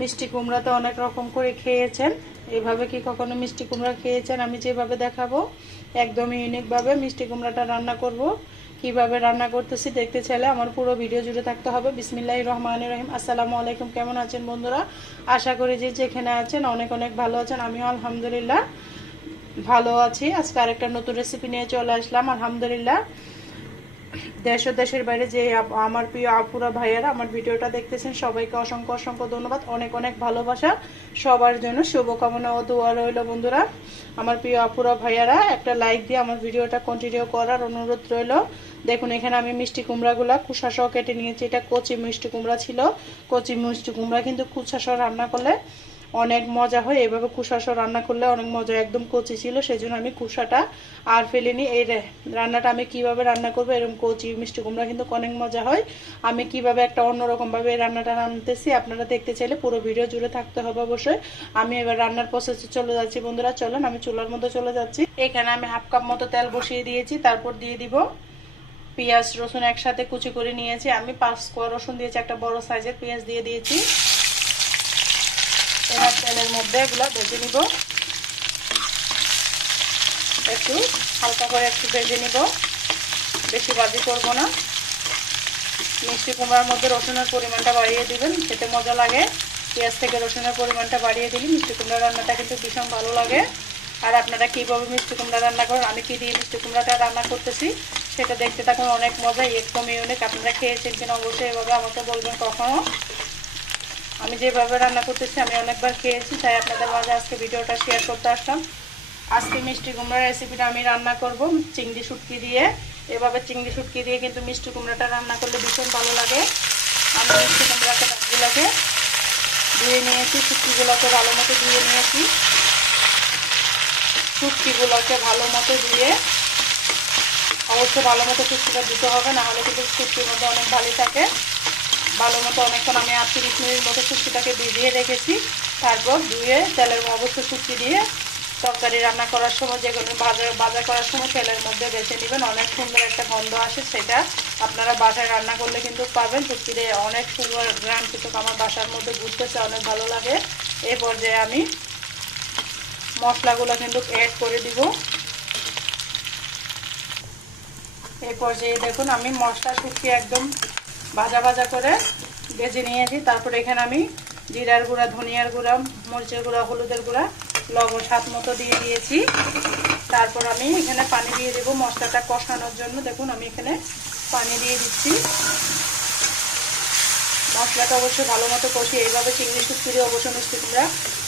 মিষ্টি কুমড়া তো অনেক রকম করে খেয়েছেন। এভাবে কি কখনো মিষ্টি কুমড়া খেয়েছেন? আমি যেভাবে দেখাবো, একদমই ইউনিকভাবে মিষ্টি কুমড়াটা রান্না করব। কীভাবে রান্না করতেছি দেখতে চাইলে আমার পুরো ভিডিও জুড়ে থাকতে হবে। বিসমিল্লাহ রহমান রহিম। আসসালামু আলাইকুম, কেমন আছেন বন্ধুরা? আশা করি যে যেখানে আছেন অনেক অনেক ভালো আছেন। আমিও আলহামদুলিল্লাহ ভালো আছি। আজকে আরেকটা নতুন রেসিপি নিয়ে চলে আসলাম। আলহামদুলিল্লাহ। দেশ ও দেশের বাইরে যে আমার প্রিয় আপুরা, ভাইয়ারা আমার ভিডিওটা দেখতেছেন, সবাইকে অসংখ্য অসংখ্য ধন্যবাদ। অনেক অনেক ভালোবাসা। সবার জন্য শুভকামনা ও দোয়া রইল বন্ধুরা। আমার প্রিয় আপুরা, ভাইয়ারা, একটা লাইক দিয়ে আমার ভিডিওটা কন্টিনিউ করার অনুরোধ রইল। দেখুন, এখানে আমি মিষ্টি কুমড়াগুলা কুসা সহ কেটে নিয়েছি। এটা কচি মিষ্টি কুমড়া ছিল। কচি মিষ্টি কুমড়া কিন্তু কুসা সহ রান্না করলে অনেক মজা হয়। এভাবে কুসাসহ রান্না করলে অনেক মজা একদম কচি ছিল সেই জন্য আমি কুসাটা আর ফেলিনি। এই রান্নাটা আমি কীভাবে রান্না করব? এরকম কচি, মিষ্টি কুমড়া কিন্তু অনেক মজা হয়। আমি কীভাবে একটা অন্যরকমভাবে রান্নাটা রান্নতেছি, আপনারা দেখতে চাইলে পুরো ভিডিও জুড়ে থাকতে হবে অবশ্যই। আমি এবার রান্নার প্রসেসে চলে যাচ্ছি, বন্ধুরা। চলেন, আমি চুলার মধ্যে চলে যাচ্ছি। এখানে আমি হাফ কাপ মতো তেল বসিয়ে দিয়েছি, তারপর দিয়ে দিব পেঁয়াজ, রসুন একসাথে কুচি করে নিয়েছি। আমি পাঁচ কোয়া রসুন দিয়েছি, একটা বড় সাইজের পেঁয়াজ দিয়ে দিয়েছি। এবার তেলের মধ্যে এগুলো ভেজে নিব। একটু হালকা করে একটু ভেজে নিব। বেশি বাজি করব না। মিষ্টি কুমড়ার মধ্যে রসুনের পরিমাণটা বাড়িয়ে দিবেন, খেতে মজা লাগে। পেঁয়াজ থেকে রসুনের পরিমাণটা বাড়িয়ে দিলে মিষ্টি কুমড়া রান্নাটা কিন্তু ভীষণ ভালো লাগে। আর আপনারা কীভাবে মিষ্টি কুমড়া রান্না করেন, আমি কী দিয়ে মিষ্টি কুমড়াটা রান্না করতেছি, সেটা দেখতে থাকুন, অনেক মজা। একদম ইউনিক আপনারা খেয়েছেন কিনা অবশ্যই এভাবে আমাকে বলবেন কখনো। আমি যেভাবে রান্না করতেছি, আমি অনেকবার খেয়েছি, তাই আপনাদের মাঝে আজকে ভিডিওটা শেয়ার করতে আসলাম। আজকে মিষ্টি কুমড়ার রেসিপিটা আমি রান্না করব, চিংড়ি শুটকি দিয়ে। এভাবে চিংড়ি শুটকি দিয়ে কিন্তু মিষ্টি কুমড়াটা রান্না করলে ভীষণ ভালো লাগে। আমি মিষ্টি কুমড়াকে ডাকগুলোকে ধুয়ে নিয়েছি, শুটকিগুলোকে ভালো মতো ধুয়ে নিয়েছি। শুটকিগুলোকে ভালো মতো ধুয়ে অবশ্যই ভালো মতো শুটকিটা দিতে হবে, নাহলে কিন্তু শুটকির মধ্যে অনেক ভালো থাকে। ভালো মতো অনেকক্ষণ আমি আর তিরিশ মিনিট মতো শুটকিটাকে ভিজিয়ে রেখেছি। তারপর ধুয়ে তেলের অবশ্যই শুটকি দিয়ে তরকারি রান্না করার সময় যেগুলো বাজার বাজার করার সময় তেলের মধ্যে বেছে নেবেন। অনেক সুন্দর একটা গন্ধ আসে সেটা আপনারা বাসায় রান্না করলে কিন্তু পাবেন। শুটকিতে অনেক সুন্দর গ্রাম কিন্তু আমার বাসার মধ্যে ঘুরতেছে, অনেক ভালো লাগে। এই পর্যায়ে আমি মশলাগুলো কিন্তু অ্যাড করে দিব। এই পর্যায়ে দেখুন আমি মশলা শুকিয়ে একদম ভাজা ভাজা করে ভেজে নিয়েছি। তারপর এখানে আমি জিরার গুঁড়া, ধনিয়ার গুঁড়া, মরিচের গুঁড়া, হলুদের গুঁড়া, লবণ স্বাদ মতো দিয়ে দিয়েছি। তারপর আমি এখানে পানি দিয়ে দেবো মশলাটা কষানোর জন্য। দেখুন, আমি এখানে পানি দিয়ে দিচ্ছি। মশলাটা অবশ্যই ভালো মতো কষিয়ে, এইভাবে চিংড়ি শুকিয়ে অবশ্যই মিষ্টি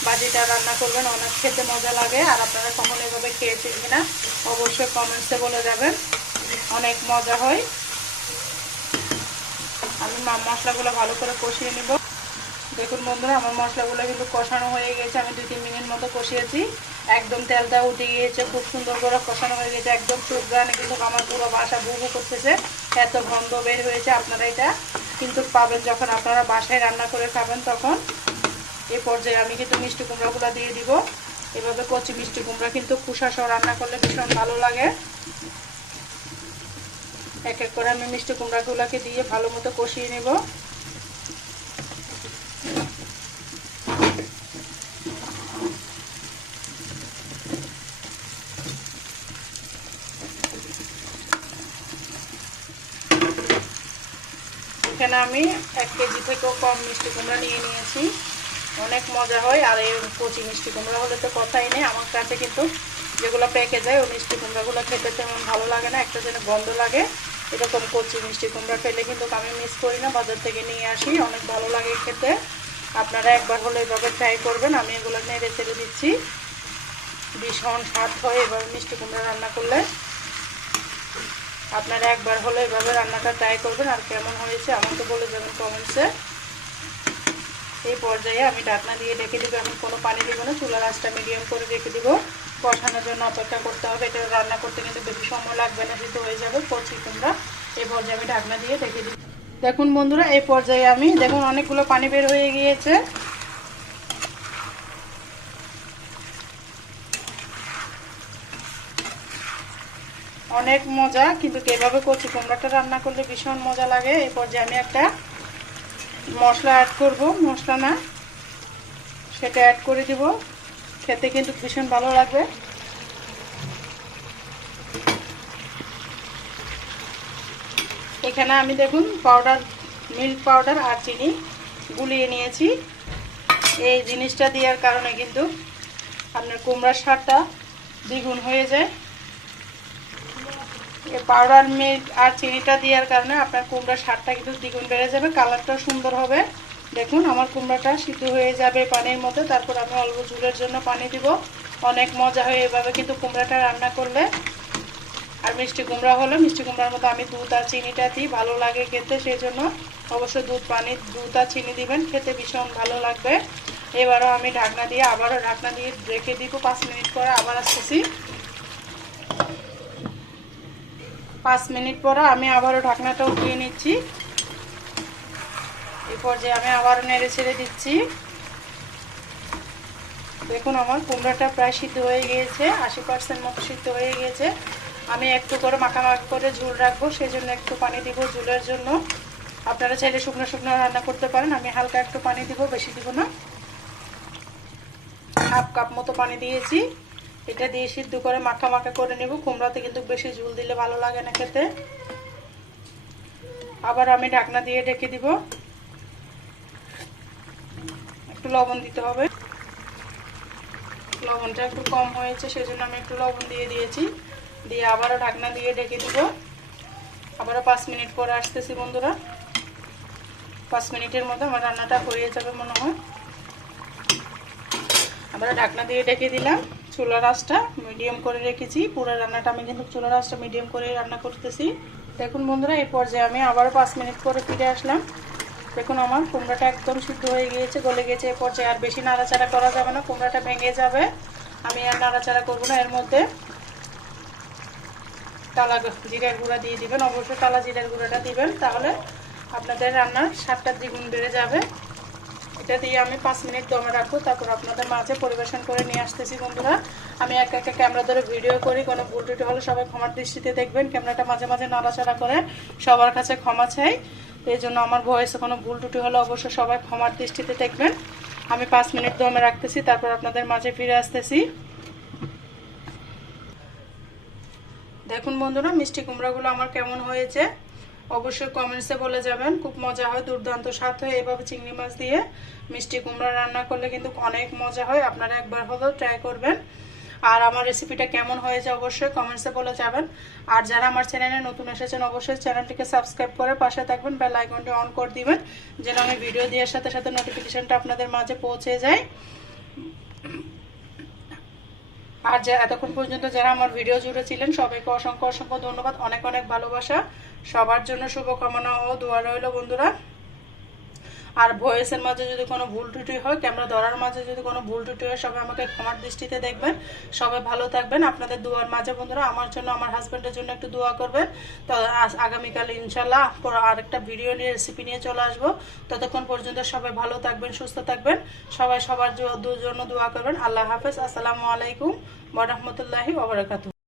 বাজিটা রান্না করবেন। অনেক খেতে মজা লাগে। আর আপনারা কখন এভাবে খেয়েছেন কিনা, অবশ্যই কমেন্টসে বলে যাবেন। অনেক মজা হয়। আমি মশলাগুলো ভালো করে কষিয়ে নিব। দেখুন বন্ধুরা, আমার মশলাগুলো কিন্তু কষানো হয়ে গেছে। আমি দুই তিন মিনিট মতো কষিয়েছি। একদম তেলটা উঠে গিয়েছে, খুব সুন্দর করে কষানো হয়ে গেছে। একদম সুগ্রানে কিন্তু আমার পুরো বাসা বুবু করতেছে। এত গন্ধ বের হয়েছে আপনারা এটা কিন্তু পাবেন যখন আপনারা বাসায় রান্না করে খাবেন তখন। এ পর্যায়ে আমি কিন্তু মিষ্টি কুমড়াগুলো দিয়ে দিব। এভাবে কচি মিষ্টি কুমড়া কিন্তু কুসা সহ রান্না করলে ভীষণ ভালো লাগে। এক এক করে আমি মিষ্টি কুমড়াগুলোকে দিয়ে ভালো মতো কষিয়ে নেব। এখানে আমি এক কেজি থেকেও কম মিষ্টি কুমড়া নিয়ে নিয়েছি। অনেক মজা হয়, আর এই কচি মিষ্টি কুমড়া হলে তো কথাই নেই। আমার কাছে কিন্তু যেগুলো পেকে যায়, ওই মিষ্টি কুমড়াগুলো খেতে তেমন ভালো লাগে না, একটা যেন গন্ধ লাগে। এরকম কচি মিষ্টি কুমড়া খেলে কিন্তু আমি মিস করি না, বাজার থেকে নিয়ে আসি, অনেক ভালো লাগে খেতে। আপনারা একবার হলে এভাবে ট্রাই করবেন, আমি এগুলো নেড়ে ছেড়ে দিচ্ছি। ভীষণ স্বাদ হয় এভাবে মিষ্টি কুমড়া রান্না করলে। আপনারা একবার হলে এভাবে রান্নাটা ট্রাই করবেন, আর কেমন হয়েছে আমাকে বলে যাবেন কমেন্টসে এই পর্যায়ে আমি ঢাকনা দিয়ে রেখে দেবো এখন কোনো পানি দেবো না চুলা আঁচটা মিডিয়াম করে রেখে দেবো। কষানোর জন্য অপেক্ষা করতে হবে, এটা রান্না করতে কিন্তু বেশি সময় লাগবে না সেটা হয়ে যাবে কচি কুমড়া। এই পর্যায়ে আমি ঢাকনা দিয়ে রেখে দিই দেখুন বন্ধুরা, এই পর্যায়ে আমি, দেখুন অনেকগুলো পানি বের হয়ে গিয়েছে। অনেক মজা, কিন্তু এভাবে কচি কুমড়াটা রান্না করলে ভীষণ মজা লাগে। এই পর্যায়ে আমি একটা মশলা অ্যাড করব, মশলা না। সেটা অ্যাড করে দিব। খেতে কিন্তু ভীষণ ভালো লাগবে। এখানে আমি দেখুন পাউডার মিল্ক পাউডার আর চিনি গুলিয়ে নিয়েছি। এই জিনিসটা দেওয়ার কারণে কিন্তু আপনার কুমড়ার স্বাদটা দ্বিগুণ হয়ে যায়। পাউডার মিল্ক আর চিনিটা দেওয়ার কারণে আপনার কুমড়ার স্বাদটা কিন্তু দ্বিগুণ বেড়ে যাবে, কালারটাও সুন্দর হবে। দেখুন, আমার কুমড়াটা সিদ্ধ হয়ে যাবে পানির মতো তারপর আমি অল্প ঝুলের জন্য পানি দিব। অনেক মজা হয় এভাবে কিন্তু কুমড়াটা রান্না করলে। আর মিষ্টি কুমড়া হলে, মিষ্টি কুমড়ার মতো আমি দুধ আর চিনিটা দিই, ভালো লাগে খেতে সেই জন্য অবশ্যই দুধ, পানি, দুধ আর চিনি দিবেন, খেতে ভীষণ ভালো লাগবে। এবারও আমি ঢাকনা দিয়ে, আবারও ঢাকনা দিয়ে রেখে দিব, পাঁচ মিনিট পরে আবার আসতেছি। পাঁচ মিনিট পরে আমি আবারও ঢাকনাটা উঠিয়ে নিচ্ছি। এই পর্যায়ে আমি আবারও নেড়ে ছেড়ে দিচ্ছি। দেখুন আমার কুমড়াটা প্রায় সিদ্ধ হয়ে গিয়েছে, আশি পার্সেন্ট মতো সিদ্ধ হয়ে গিয়েছে। আমি একটু করে মাখামাখি করে ঝুল রাখব সেই জন্য একটু পানি দিব ঝুলের জন্য। আপনারা চাইলে শুকনো শুকনো রান্না করতে পারেন, আমি হালকা একটু পানি দিব, বেশি দিব না। হাফ কাপ মতো পানি দিয়েছি। এটা দিয়ে সিদ্ধ করে মাখা মাখা করে নেব। কুমড়াতে কিন্তু বেশি ঝুল দিলে ভালো লাগে না খেতে। আবার আমি ঢাকনা দিয়ে ঢেকে দিব। একটু লবণ দিতে হবে। লবণটা একটু কম হয়েছে, সেজন্য আমি একটু লবণ দিয়ে দিয়েছি। দিয়ে আবারও ঢাকনা দিয়ে ঢেকে দিব। আবারও পাঁচ মিনিট পরে আসতেছি বন্ধুরা। পাঁচ মিনিটের মধ্যে আমার রান্নাটা হয়ে যাবে মনে হয়। আবার ঢাকনা দিয়ে ঢেকে দিলাম। চুলার আঁচটা মিডিয়াম করে রেখেছি। পুরো রান্নাটা আমি কিন্তু চুলা আঁচটা মিডিয়াম করে রান্না করতেছি। দেখুন বন্ধুরা এই পর্যায়ে আমি আবারও পাঁচ মিনিট পরে ফিরে আসলাম। দেখুন আমার কুমড়াটা একদম সিদ্ধ হয়ে গিয়েছে, গলে গেছে এই পর্যায়ে। আর বেশি নাড়াচাড়া করা যাবে না, কুমড়াটা ভেঙে যাবে। আমি আর নাড়াচাড়া করব না, এর মধ্যে টালা জিরার গুঁড়া দিয়ে দিবেন। অবশ্যই টালা জিরার গুঁড়াটা দিবেন, তাহলে আপনাদের রান্নার স্বাদটা দ্বিগুণ বেড়ে যাবে। এটা দিয়ে আমি পাঁচ মিনিট দমে রাখব, তারপর আপনাদের মাঝে পরিবেশন করে নিয়ে আসতেছি বন্ধুরা। আমি এক একটা ক্যামেরা ধরে ভিডিও করি, কোনো ভুল টুটি হলে সবাই ক্ষমার দৃষ্টিতে দেখবেন। ক্যামেরাটা মাঝে মাঝে নাড়াচাড়া করে সবার কাছে ক্ষমা চাই। এই জন্য আমার ভয়েসে কোনো ভুল টুটি হলে অবশ্যই সবাই ক্ষমার দৃষ্টিতে দেখবেন। আমি পাঁচ মিনিট দমে রাখতেছি, তারপর আপনাদের মাঝে ফিরে আসতেছি। দেখুন বন্ধুরা, মিষ্টি কুমড়াগুলো আমার কেমন হয়েছে। অবশ্যই কমেন্টসে বলে যাবেন। খুব মজা হয়, দুর্দান্ত স্বাদ হয় এভাবে চিংড়ি মাছ দিয়ে। মিষ্টি কুমড়া রান্না করলে কিন্তু অনেক মজা হয়, আপনারা একবার হলেও ট্রাই করবেন। আর আমার রেসিপিটা কেমন হয়েছে অবশ্যই কমেন্টসে বলে যাবেন। আর যারা আমার চ্যানেলে নতুন এসেছেন, অবশ্যই চ্যানেলটিকে সাবস্ক্রাইব করে পাশে থাকবেন বেল আইকনটি অন করে দিবেন, যেন আমি ভিডিও দেওয়ার সাথে সাথে নোটিফিকেশনটা আপনাদের মাঝে পৌঁছে যায়। আর যা এতক্ষণ পর্যন্ত যারা আমার ভিডিও জুড়ে ছিলেন, সবাইকে অসংখ্য অসংখ্য ধন্যবাদ। অনেক অনেক ভালোবাসা। সবার জন্য শুভকামনা ও দোয়া রইল বন্ধুরা। আর ভয়েসের মাঝে যদি কোনো ভুল ত্রুটি হয়, ক্যামেরা ধরার মাঝে যদি কোনো ভুল ত্রুটি হয়, সবাই আমাকে ক্ষমার দৃষ্টিতে দেখবেন। সবাই ভালো থাকবেন। আপনাদের দোয়ার মাঝে বন্ধুরা, আমার জন্য, আমার হাজব্যান্ডের জন্য একটু দোয়া করবেন। তো আগামীকাল ইনশাল্লাহ আরেকটা ভিডিও নিয়ে রেসিপি নিয়ে চলে আসব। ততক্ষণ পর্যন্ত সবাই ভালো থাকবেন, সুস্থ থাকবেন। সবাই সবার জন্য দোয়া করবেন। আল্লাহ হাফেজ। আসসালামু আলাইকুম বরহমতুল্লাহি ওবরাকাতু